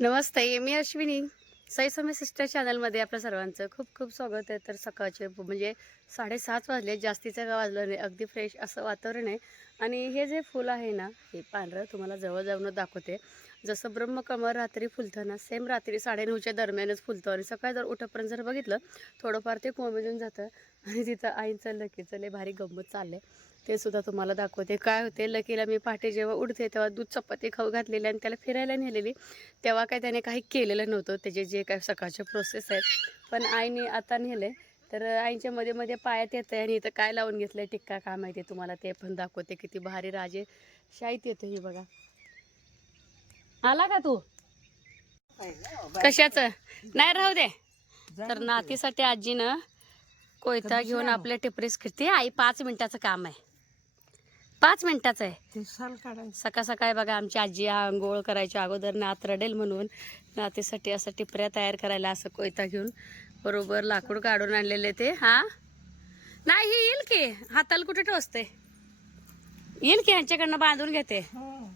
नमस्ते मी अश्विनी. साई समय सिस्टर चॅनलमध्ये आपल्या सर्वांचं खूप खूप स्वागत आहे. तर सकाळचे म्हणजे साडेसात वाजले जास्तीचं का वाजलं नाही अगदी फ्रेश असं वातावरण आहे. आणि हे जे फुल आहे ना हे पांढरं तुम्हाला जवळ जाऊन दाखवते. जसं ब्रह्मकमळ रात्री फुलतं ना सेम रात्री साडेनऊच्या दरम्यानच फुलतं. आणि सकाळी जर उठपर्यंत जर बघितलं थोडंफार ते कोमेजून जातं. आणि तिथं आईचं लकीचं चले भारी गंमत चाललं ते सुद्धा तुम्हाला दाखवते. काय होते लकीला मी पहाटे जेव्हा उठते तेव्हा दूध चपाती खाऊ घातलेली आणि त्याला फिरायला नेलेली. तेव्हा काय त्याने काही केलेलं नव्हतं. त्याचे जे काय सकाळचे प्रोसेस आहेत. पण आईने आता नेले तर आईच्या मध्ये मध्ये पायात येतं आणि इथं काय लावून घेतलं टिक्का काय माहिती तुम्हाला? ते पण दाखवते. किती भारी राजे शाईत येतं ही बघा. आला का तू? कशाचं? नाही राहू दे. तर नातीसाठी आजीनं कोयता घेऊन आपल्या टिपरीस फिरते. आई पाच मिनिटाचं काम आहे. पाच मिनिटाचं आहे. सकाळ सकाळी बघा आमची आजी आंघोळ करायच्या अगोदर नात रडेल म्हणून नातीसाठी असं टिपऱ्या तयार करायला असं कोयता घेऊन बरोबर लाकूड काढून आणलेले ते. हा? नाही येईल की. हाताला कुठे टोचते? येईल की ह्यांच्याकडनं बांधून घेते? हो.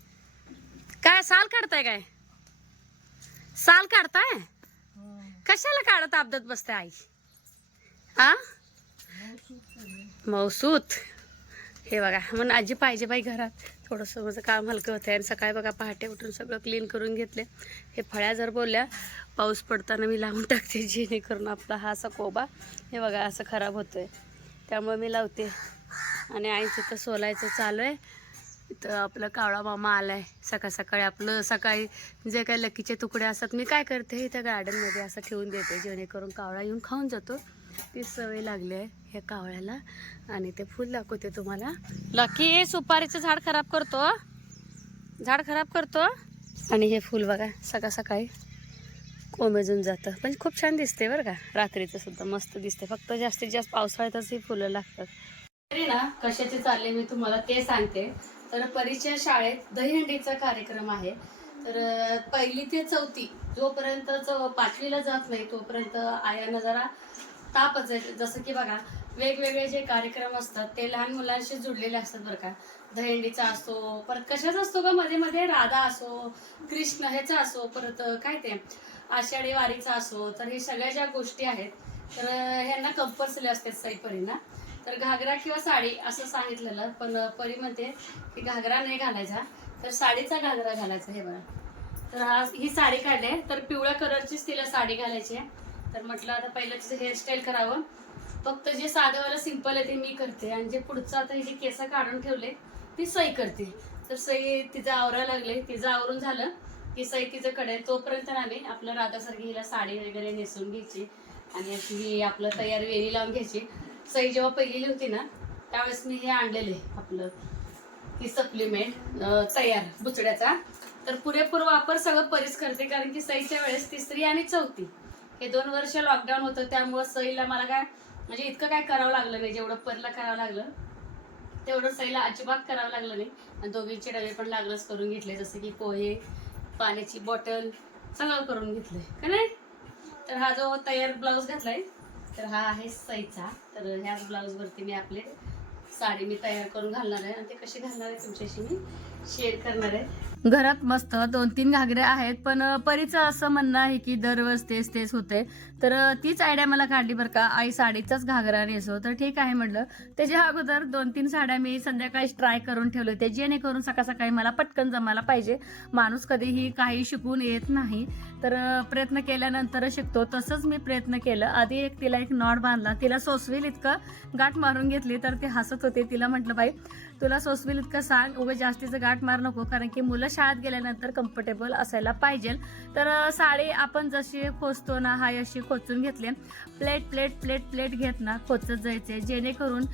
काय साल काढताय काय? साल काढताय? कशाला काढत अपदत बसते आई? हा मौसूत. हे बघा म्हणून आजी पाहिजे बाई घरात. थोडंसं माझं काम हलकं होतं आणि सकाळी बघा पहाटे उठून सगळं क्लीन करून घेतले हे फळ्या जर बोलल्या पाऊस पडताना मी लावून टाकते जेणेकरून आपला हा असा कोबा हे बघा असं खराब होतोय. त्यामुळे मी लावते. आणि आईचं तर सोलायचं चालू आहे. इथं आपलं कावळा मामा आलाय. सकाळ सकाळी आपलं सकाळी जे काही लकीचे तुकडे असतात मी काय करते इथं गार्डनमध्ये असं ठेवून देते जेणेकरून कावळा येऊन खाऊन जातो. ती सवय लागली आहे ह्या कावळ्याला आणि ते फुल दाखवते तुम्हाला. लकी हे सुपारीचं झाड खराब करतो. झाड खराब करतो. आणि हे फुल बघा सकाळ सकाळी कोमेजून जातं. पण खूप छान दिसते बरं का रात्रीचं सुद्धा मस्त दिसते. फक्त जास्तीत जास्त पावसाळ्यातच ही फुलं लागतात. तरी ना कशाचे चालले मी तुम्हाला ते सांगते. तर परीच्या शाळेत दहीहंडीचा कार्यक्रम आहे. तर पहिली ते चौथी जोपर्यंत चौ- पाचवीला जात नाही तोपर्यंत आयांना जरा तापच आहे जसं की बघा वेगवेगळे जे कार्यक्रम असतात ते लहान मुलांशी जुडलेले असतात बरं का. दहीहंडीचा असो परत कशाचा असतो का मध्ये मध्ये राधा असो कृष्ण ह्याचा असो परत काय ते? आषाढी वारीचा असो. तर हे सगळ्या ज्या गोष्टी आहेत तर ह्यांना कंपल्सरी असतात सईपरीना. तर घागरा किंवा साडी असं सांगितलेलं पण परी म्हणते की घागरा नाही घालायचा तर साडीचा घागरा घालायचा हे बघा. तर हा ही साडी काढली तर पिवळ्या कलरचीच तिला साडी घालायची आहे. तर म्हटलं आता पहिलं तिचं हेअरस्टाईल करावं. फक्त जे साधंवालं सिंपल आहे ते मी करते आणि जे पुढचं आता जे केस काढून ठेवले ती सई करते. तर सई तिचं आवरा लागले तिचं आवरून झालं की सई तिचं कडे तोपर्यंत आम्ही आपलं राधासारखी हिला साडी वगैरे नेसून घ्यायची आणि अशी ही आपलं तयार वेणी लावून घ्यायची. सई जेव्हा पहिलेली होती ना त्यावेळेस मी हे आणलेले आपलं ही सप्लिमेंट तयार बुचड्याचा. तर पुरेपूर वापर सगळं परीच करते कारण की सईच्या वेळेस तिसरी आणि चौथी हे दोन वर्ष लॉकडाऊन होतं त्यामुळं सईला मला काय म्हणजे इतकं काय करावं लागलं नाही जेवढं परला करावं लागलं तेवढं सईला अजिबात करावं लागलं नाही. आणि दोघींचे डबे पण लागलंच करून घेतले जसं की पोहे पाण्याची बॉटल सगळं करून घेतलंय का नाही? तर हा जो तयार ब्लाऊज घातलाय तर हा आहे सईचा तर ह्याच ब्लाऊजवरती मी आपले साडी मी तयार करून घालणार आहे. आणि ते कशी घालणार आहे तुमच्याशी मी शेअर करणार आहे. घरात मस्त दोन तीन घागरे आहेत पण परीचं असं म्हणणं आहे की दरवेळेस तेच तेच होते तर तीच आयडिया मला काढली बरं का आई साडीचाच घागरा नेसो. तर ठीक आहे म्हटलं. त्याच्या अगोदर दोन तीन साड्या मी संध्याकाळी ट्राय करून ठेवले होते जेणेकरून सकाळ सकाळी मला पटकन जमायला पाहिजे. माणूस कधीही काही शिकून येत नाही. तर प्रयत्न केल्यानंतर शिकतो. तसंच मी प्रयत्न केलं. आधी एक तिला एक नॉट बांधला. तिला सोसवेल इतकं गाठ मारून घेतली तर ती हसत होते. तिला म्हटलं बाई तुला सोसवेल इतकं सांग उभे जास्तीचं गाठ मार नको कारण की मुलं शाळेत गेल्यानंतर कम्फर्टेबल असायला पाहिजे. तर साडी आपण जशी खोचतो ना हाय अशी खोचून घेतले. प्लेट प्लेट प्लेट प्लेट घेत ना खोचत जायचे. जेणेकरून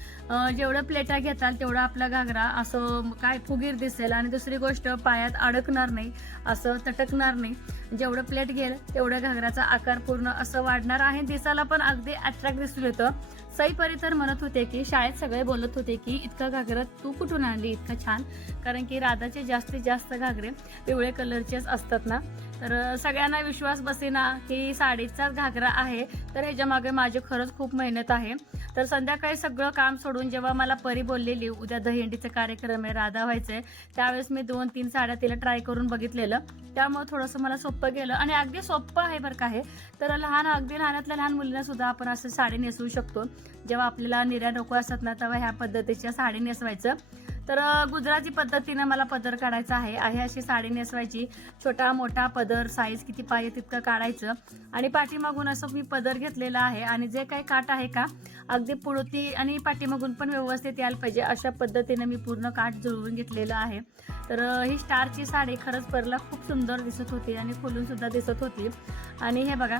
जेवढं प्लेटा घेताल तेवढा आपला घागरा असं काय फुगीर दिसेल आणि दुसरी गोष्ट पायात अडकणार नाही असं तटकणार नाही. जेवढं प्लेट घेईल तेवढं घागराचा आकार पूर्ण असं वाढणार आहे. दिसायला पण अगदी अट्रॅक्ट दिसून येतं. सईपरी तर म्हणत होते की शाळेत सगळे बोलत होते की इतका घागरा तू कुठून आणली? इतका छान. कारण की राधाचे जास्तीत जास्त घागरे पिवळे कलरचेच असतात ना. तर सगळ्यांना विश्वास बसेना की साडीचाच घागरा आहे तर ह्याच्या मागे माझी खरंच खूप मेहनत आहे. तर संध्याकाळी सगळं काम सोडून जेव्हा मला परी बोललेली उद्या दहीहंडीचा कार्यक्रम आहे राधा व्हायचंय त्यावेळेस मी दोन तीन साड्या तिला ट्राय करून बघितलेलं. त्यामुळे थोडंसं मला सोपं गेलं आणि अगदी सोपं आहे बरं का हे. तर लहान अगदी लहानातल्या लहान मुलींना सुद्धा आपण असं साडी नेसवू शकतो. जेव्हा आपल्याला निर्या नको असतात ना तेव्हा ह्या पद्धतीच्या साडी नेसवायचं. तर गुजराती पद्धतीनं मला पदर काढायचा आहे. आहे अशी साडी नेसवायची. छोटा मोठा पदर साईज किती पाहिजे तितकं काढायचं. आणि पाठीमागून असं मी पदर घेतलेला आहे. आणि जे काही काठ आहे का अगदी पुढती आणि पाठीमागून पण व्यवस्थित यायला पाहिजे. अशा पद्धतीने मी पूर्ण काठ जुळवून घेतलेलं आहे. तर ही स्टारची साडी खरंच परला खूप सुंदर दिसत होती आणि खोलून सुद्धा दिसत होती. आणि हे बघा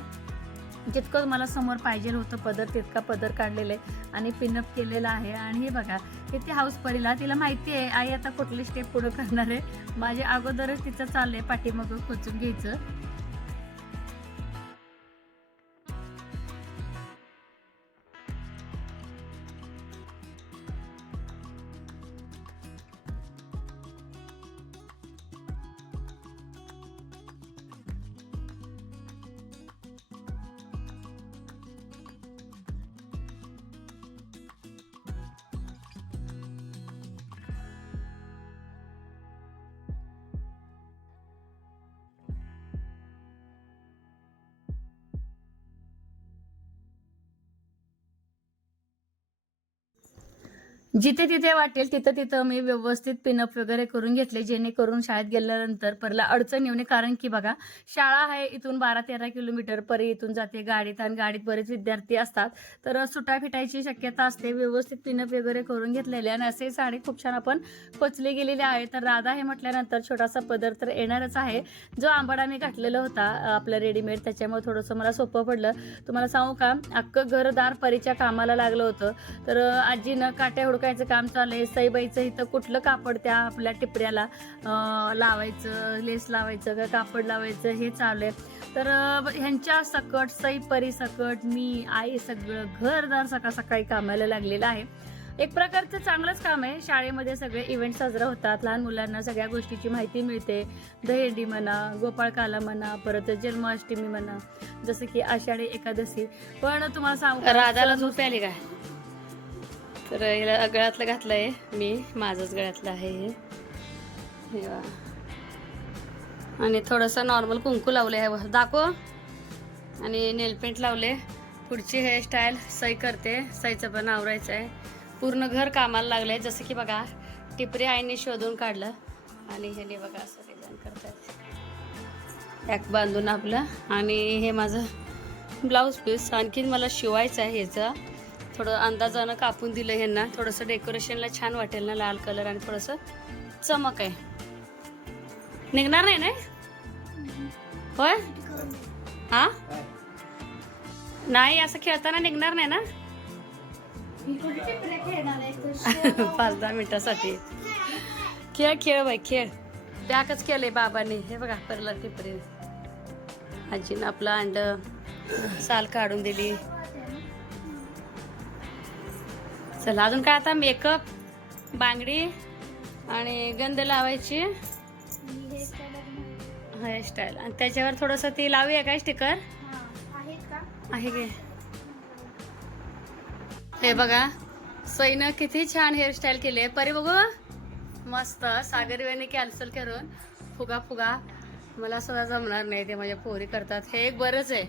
जितकं मला समोर पाहिजे होतं पदर तितका पदर काढलेलं आहे आणि पिनअप केलेला आहे. आणि हे बघा किती हाऊस परीला तिला माहिती आहे आई आता कुठली स्टेप पुढं करणार आहे. माझ्या अगोदरच तिचं चाललंय पाठीमागं खोचून घ्यायचं. जिथे तिथे वाटेल तिथं तिथं मी व्यवस्थित पिनअप वगैरे करून घेतले जेणेकरून शाळेत गेल्यानंतर परला अडचण येऊ नये. कारण की बघा शाळा आहे इथून बारा तेरा किलोमीटर परी इथून जाते गाडीत आणि गाडीत बरेच विद्यार्थी असतात. तर सुटा फिटायची शक्यता असते. व्यवस्थित पिनअप वगैरे करून घेतलेले आणि असे साडी खूप छान आपण खोचली गेलेली आहे. तर राधा हे म्हटल्यानंतर छोटासा पदर तर येणारच आहे. जो आंबाडा मी घातलेला होता आपलं रेडीमेड त्याच्यामुळे थोडंसं मला सोपं पडलं. तुम्हाला सांगू का? अख्खं घरदार परीच्या कामाला लागलं होतं. तर आजीनं काट्या हुडकायचं काम चाललंय. सईबाईचं इथं कुठलं कापड त्या आपल्या टिपऱ्याला लावायचं लेस लावायचं का कापड लावायचं हे चालू आहे तर ह्यांच्या सकट सई परी सकट मी आई सगळं घरदार सकाळ सकाळी कामाला लागलेलं आहे. एक प्रकारचं चांगलंच काम आहे. शाळेमध्ये सगळे इव्हेंट साजरा होतात. लहान मुलांना सगळ्या गोष्टीची माहिती मिळते. दहेंडी म्हणा गोपाळकाला म्हणा परत जन्माष्टमी म्हणा जसं की आषाढी एकादशी. पण तुम्हाला सांगू राधाला झोप आली काय? तर हिला गळ्यातलं घातलं आहे मी. माझंच गळ्यातलं आहे हे. वा. आणि थोडंसं नॉर्मल कुंकू लावले आहे दाखव. आणि नेलपेंट लावले. पुढची हेअरस्टाईल सई करते. सईचं पण आवरायचं आहे पूर्ण घर कामाला लागलं आहे जसं की बघा टिपरी आईने शोधून काढलं. आणि ह्याने बघा असं डिझाईन करतात एक बांधून आपलं. आणि हे माझं ब्लाऊज पीस आणखीन मला शिवायचं आहे ह्याचं. थोडं अंदाजानं कापून दिलं ह्यांना. थोडंसं डेकोरेशनला छान वाटेल ना लाल कलर आणि थोडंसं चमक आहे. निघणार नाही ना? होय? हा? नाही असं खेळताना निघणार नाही ना? पाच दहा मिनिटासाठी. खेळ खेळ बाई खेळ. त्याकच केलंय बाबाने. हे बघा परला टिपरे आजीनं आपलं अंड साल काढून दिली. चला अजून काय आता? मेकअप बांगडी आणि गंध लावायची. हेअरस्टाईल आणि त्याच्यावर थोडंसं ती लावूया काय स्टिकर आहे गे हे बघा सईनं किती छान हेअरस्टाईल केली आहे. परी बघू. मस्त सागरवेने कॅन्सल करून. फुगा फुगा. मला सुद्धा जमणार नाही ते माझ्या पोरी करतात. हे एक बरंच आहे.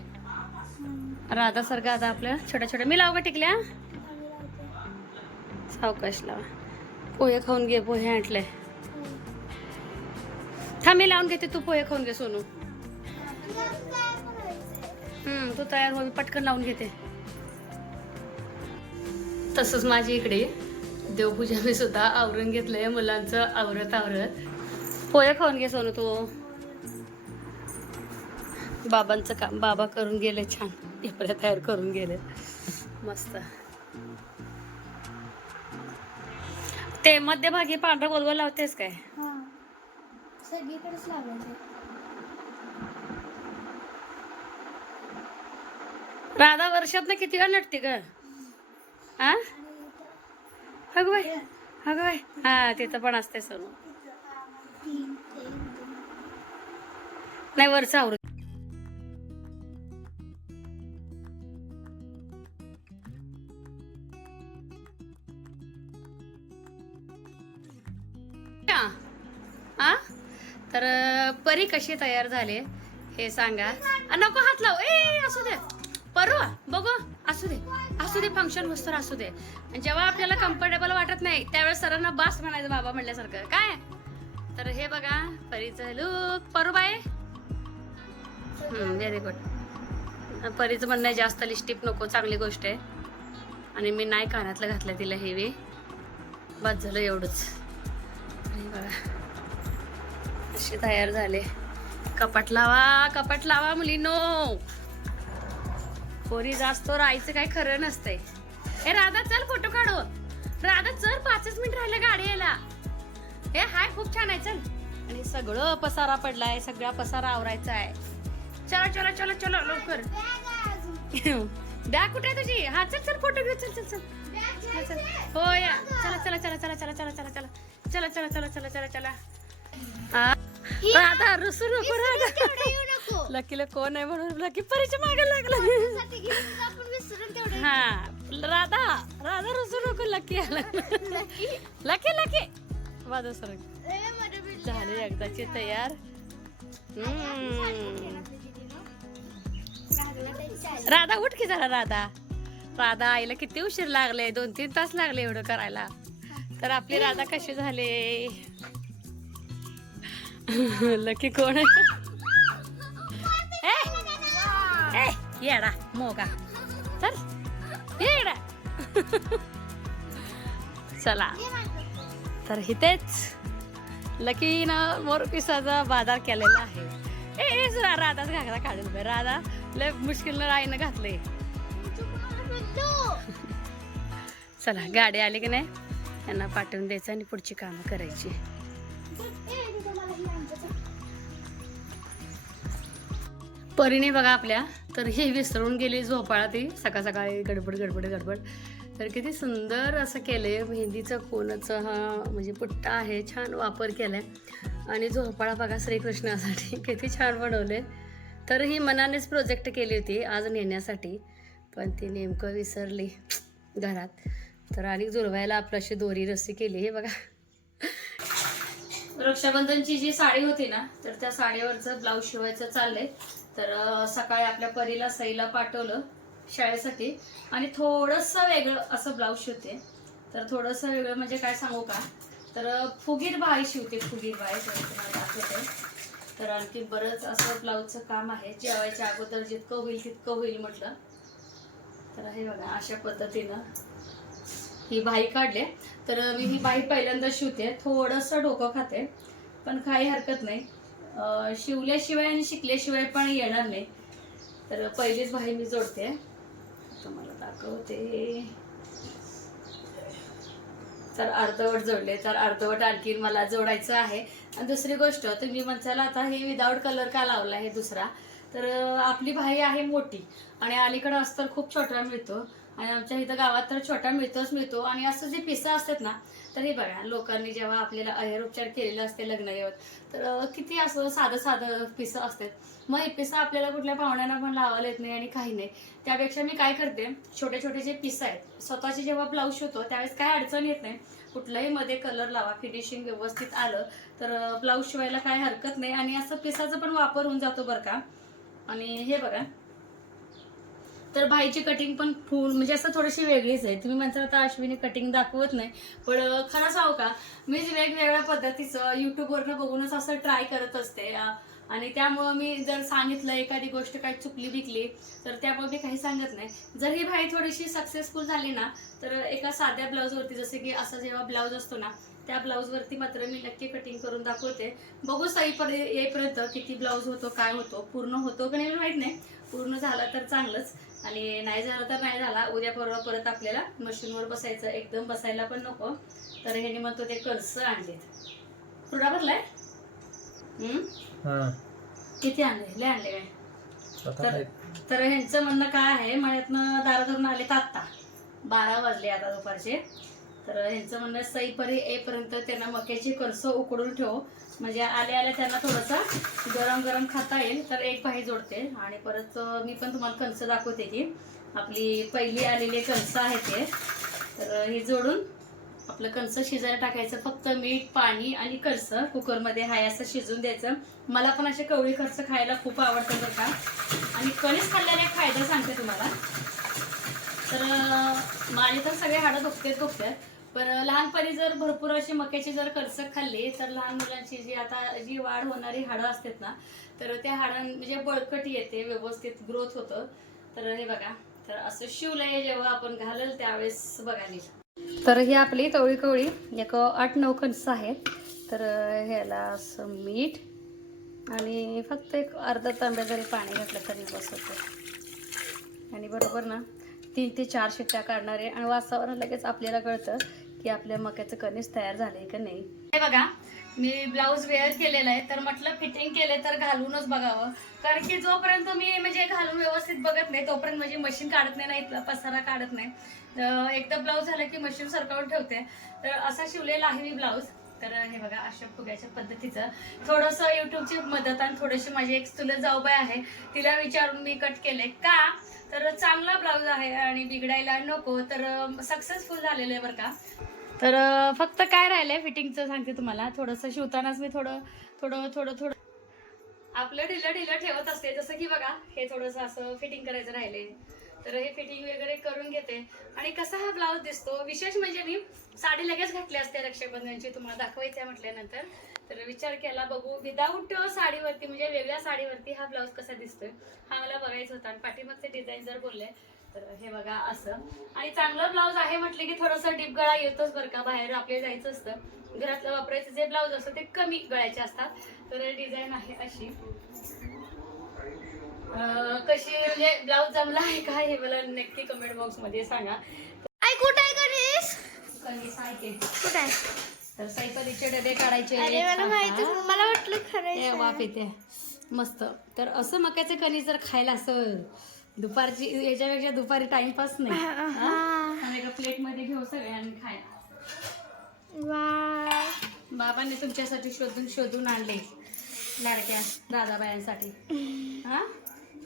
राधासारखं आता आपलं छोट्या छोट्या मी लावू का टिकल्या? सावकाश लावा पोहे खाऊन घे पोहे आणले. थांब मी लावून घेते तू पोहे खाऊन घे सोनू. हम्म तू तयार हो मी पटकन लावून घेते. तसंच माझी इकडे देवपूजा मी सुद्धा आवरून घेतलंय मुलांचं आवरत आवरत. पोहे खाऊन घे सोनू तू. बाबांचं काम बाबा करून गेले छान. टिपऱ्या तयार करून गेले. मस्त. ते मध्यभागी पांढरा गोलगोल लावतेस काय? सगळीकडेच लावायचे. राधा वर्षात किती वेळ नटते ग? हा अगं बाई अगं बाई. हा तिथं पण असते सोनू. नाही वरचं आवरून हा कशी तयार झाले हे सांगा. नको हात लाव. ए असू दे. परवा बघू. असू दे. असू दे फंक्शन वस्तूर असू दे. आणि जेव्हा आपल्याला कम्फर्टेबल वाटत नाही त्यावेळेस सरांना बास म्हणायचं बाबा म्हणल्यासारखं. काय? तर हे बघा परीचं लुक परूबाई? व्हेरी गुड परीचं म्हणणं जास्त लिस्टिप नको चांगली गोष्ट आहे. आणि मी नाही कानातलं घातलं तिला हेवी बस झालं एवढंच. बघा. असे तयार झाले कपाट लावा कपाट लावा मुलीनो पोरी जास्त राहायचं काय खरं नसतंय हे राधा चल फोटो काढू राधा चल पाचच मिनिट राहिलं गाडी यायला हे हाय खूप छान आहे चल आणि सगळं पसारा पडलाय सगळा पसारा आवरायचा आहे चला चला चला चला लवकर बॅग कुठे आहे तुझी हा चल चल फोटो घेऊ चल चल चल चल, चल. हो या चला चला चला चला चला चला चला चला चला चला चला चला चला चला राधा रुसू नको नको. लकीला कोण आहे म्हणून लकी परीच्या मागे लागला. हा राधा राधा रुसू नको लकी आला लकी? लकी वाजव सर. झाले एकदाची तयार. राधा उठ की जरा राधा. राधा आईला किती उशीर लागले. दोन तीन तास लागले एवढं करायला. तर आपली राधा कशी झाले? लकी कोण आहे ए, ए, येडा मोगा चल येडा चला तर इथेच लकीनं मोरपिसाचा बाजार केलेला आहे ए राधाच घागरा काढून बे राधा लय मुश्किलनं राईनं घातलंय चला गाडी आली की नाही त्यांना पाठवून द्यायचं आणि पुढची कामं करायची परीने बघा आपल्या. तर हे विसरून गेली झोपाळा ती. सकाळ सकाळी गडबड गडबड गडबड. तर किती सुंदर असं केलं आहे मेहंदीचं कोणाचं हा म्हणजे पुट्टा आहे. छान वापर केलाय. आणि झोपाळा बघा श्रीकृष्णासाठी. किती छान बनवले तर ही मनानेच प्रोजेक्ट केली होती आज नेण्यासाठी. पण ती नेमकं विसरली घरात. तर आणि जुळवायला आपलं अशी दोरी रस्सी केली. हे बघा. रक्षाबंधनची जी साडी होती ना तर त्या साडीवरचं ब्लाऊज शिवायचं चाललंय. तर सकाळी आपल्या परीला सईला पाठवलं शाळेसाठी. आणि थोडंसं वेगळं असं ब्लाऊज शिवते. तर थोडंसं वेगळं म्हणजे काय सांगू का? तर फुगीर बाई शिवते फुगीर बाई. तर तुम्हाला दाखवते. तर आणखी बरंच असं ब्लाऊजचं काम आहे. जेवायच्या अगोदर जितकं होईल तितकं होईल म्हटलं. तर हे बघा अशा पद्धतीनं ही बाई काढले. तर मी ही बाई पहिल्यांदा शिवते. थोडंसं डोकं खाते. पण काही हरकत नाही. शिवल्याशिवाय आणि शिकल्याशिवाय पण येणार नाही. तर पहिलीच भाई मी जोडते. तुम्हाला दाखवते. तर अर्धवट जोडले. तर अर्धवट आणखी मला जोडायचं आहे. आणि दुसरी गोष्ट तुम्ही म्हणसाल आता हे विदाऊट कलर का लावला हे दुसरा? तर आपली भाई आहे मोठी. आणि अलीकडं अस्तर खूप छोटा मिळतो. आणि आमच्या इथं गावात तर छोटा मिळतोच मिळतो. आणि असं जे पिसं असतात ना तर हे बघा लोकांनी जेव्हा आपल्याला अहेरोपचार केलेला असते लग्न येऊन तर किती असं साधं साधं पिसं असतात. मग हे पिसं आपल्याला कुठल्या पाहुण्यांना पण लावायला येत नाही आणि काही नाही. त्यापेक्षा मी काय करते छोटे छोटे जे पिसं आहेत स्वतःचे जेव्हा ब्लाऊज शिवतो त्यावेळेस काय अडचण येत नाही. कुठलाही मध्ये कलर लावा फिनिशिंग व्यवस्थित आलं तर ब्लाऊज शिवायला काय हरकत नाही. आणि असं पिसाचा पण वापर होऊन जातो बरं का. आणि हे बघा तर बाईची कटिंग पण फुल म्हणजे असं थोडीशी वेगळीच आहे. तुम्ही म्हणता आता अश्विनी कटिंग दाखवत नाही पण खरं सांगू का? मी जे वेगवेगळ्या पद्धतीचं युट्यूबवरनं बघूनच असं ट्राय करत असते आणि त्यामुळं मी जर सांगितलं एखादी गोष्ट काही चुकली बिकली तर त्यामुळे मी काही सांगत नाही. जर ही बाई थोडीशी सक्सेसफुल झाली ना तर एका साध्या ब्लाऊजवरती जसं की असा जेव्हा ब्लाऊज असतो ना त्या ब्लाऊजवरती मात्र मी नक्की कटिंग करून दाखवते. बघू सईपर्यंत येईपर्यंत किती ब्लाऊज होतो काय होतो पूर्ण होतो की नाही माहीत नाही. पूर्ण झाला तर चांगलंच. आणि नाही झालं तर नाही झाला. उद्या परवा परत आपल्याला मशीनवर बसायचं. एकदम बसायला पण नको. तर ह्याने म्हणतो ते कर्स आणलेत. पुढा भरलाय? हा. किती आणले? लय आणले काय? स्वतः तर काय? तर ह्यांचं म्हणणं काय आहे? मळ्यातनं दारा धरून आले आत्ता. बारा वाजले आता दुपारचे. तर ह्यांचं म्हणणं सईपरी येईपर्यंत त्यांना मक्याची कर्स उकडून ठेव. म्हणजे आल्या आल्या त्यांना थोडंसं गरम गरम खाता येईल तर एक पाही जोडते. आणि परत मी पण तुम्हाला कणसं दाखवते की आपली पहिली आलेली कणसं आहे ते. तर हे जोडून आपलं कणसं शिजायला टाकायचं. फक्त मीठ पाणी आणि कणसं कुकरमध्ये हाय असं शिजून द्यायचं. मला पण असे कवळी खर्च खायला खूप आवडतं बरं का. आणि कणीस खाल्ल्याने एक फायदा सांगते तुम्हाला. तर माझे तर सगळे हाडं दुखतेच दुखतात. पण लहानपणी जर भरपूर अशी मक्याची जर कणसं खाल्ली तर लहान मुलांची जी आता जी वाढ होणारी हाडं असतात ना तर त्या हाडां म्हणजे बळकटी येते व्यवस्थित ग्रोथ होतं. तर हे बघा तर असं शिवलंय जेव्हा आपण घालल त्यावेळेस बघायला तर ही आपली कवळी कवळी एक आठ नऊ कणसं आहेत. तर ह्याला असं मीठ आणि फक्त एक अर्धा तांब्या जरी पाणी घातलं तरी बस आणि बरोबर ना तीन ते चार शिट्ट्या काढणार. आहे आणि वासावर लगेच आपल्याला कळतं की आपल्या मक्याचं कणीस तयार झालंय का नाही. हे बघा मी ब्लाऊज वेअर केलेला आहे तर म्हटलं फिटिंग केले तर घालूनच बघावं. कारण की जोपर्यंत मी म्हणजे घालून व्यवस्थित बघत नाही तोपर्यंत म्हणजे मशीन काढत नाही ना इथला पसारा काढत नाही. तर एकदा ब्लाऊज झाला की मशीन सरकावून ठेवते. तर असा शिवलेला आहे मी ब्लाऊज तर हे बघा अशा फुग्याच्या पद्धतीचं थोडंसं युट्यूबची मदत आणि थोडीशी माझी एक चुलत जाऊबाई आहे तिला विचारून मी कट केले का? तर चांगला ब्लाऊज आहे आणि बिघडायला नको तर सक्सेसफुल झालेलं आहे बरं का. तर फक्त काय राहिलंय फिटिंगचं सांगते तुम्हाला. थोडंसं शिवतानाच मी थोडं थोडं थोडं थोडं आपलं ढिलं ढिलं ठेवत असते. जसं की बघा हे थोडंसं असं फिटिंग करायचं राहिले तर हे फिटिंग वगैरे करून घेते. आणि कसा हा ब्लाऊज दिसतो? विशेष म्हणजे मी साडी लगेच घातली असते रक्षाबंधनची तुम्हाला दाखवायची आहे म्हटल्यानंतर. तर विचार केला बघू. विदाऊट साडीवरती म्हणजे वेगळ्या साडीवरती हा ब्लाऊज कसा दिसतोय हा मला बघायचा होता. आणि पाठीमागचे डिझाईन जर बोलले तर हे बघा असं. आणि चांगलं ब्लाऊज आहे म्हटलं की थोडंसं डीप गळा येतोच बरं का. बाहेर आपले जायचं असतं. घरातलं वापरायचं जे ब्लाऊज असतं ते कमी गळ्याचे असतात. तर डिझाईन आहे अशी. कशी म्हणजे ब्लाऊज जमला आहे का हे मला नक्की कमेंट बॉक्समध्ये सांगा. आई कुठे आहे गणेश? आहे. कुठे आहे? तर सायकलीचे डबे काढायचे अरे मला नाही. मला वाटलं खरं. वाफ येते मस्त. तर असं मक्याचे कणीस जर खायला असं दुपारची याच्यापेक्षा दुपारी टाइमपास नाही. एका प्लेटमध्ये घेऊ सगळ्यांनी. बाबांनी तुमच्यासाठी शोधून शोधून आणले लाडक्या दादाबायांसाठी. हा?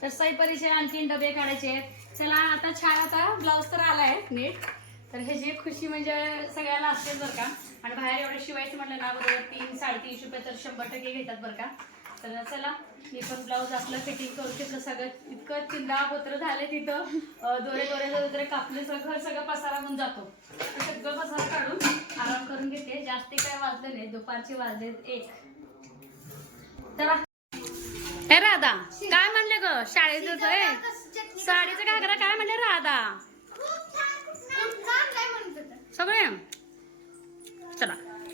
तर सईपरीचे आणखीन डबे काढायचे आहेत. चला आता छान आता ब्लाऊज तर आलाय नीट. तर हे जे खुशी म्हणजे सगळ्याला असते बरं का. आणि बाहेर एवढं शिवायचं म्हटलं ना बरोबर तीन साडेतीनशे रुपये तर शंभर टक्के घेतात बरं का. तर चला मी पण ब्लाऊज आपलं फिटिंग करून तिथलं सगळं. इतकं चिंदा पत्र झाले तिथं. दोरे दोरे दोरे कापले सगळं घर सगळं पसारा होऊन जातो. तर सगळं पसारा काढून आराम करून घेते. जास्ती काय वाजलं नाही दुपारचे वाजले एक. तर हे राधा काय म्हणले ग? शाळेत साडीचं घागरा? काय म्हणले राधा? काय सगळे? चला.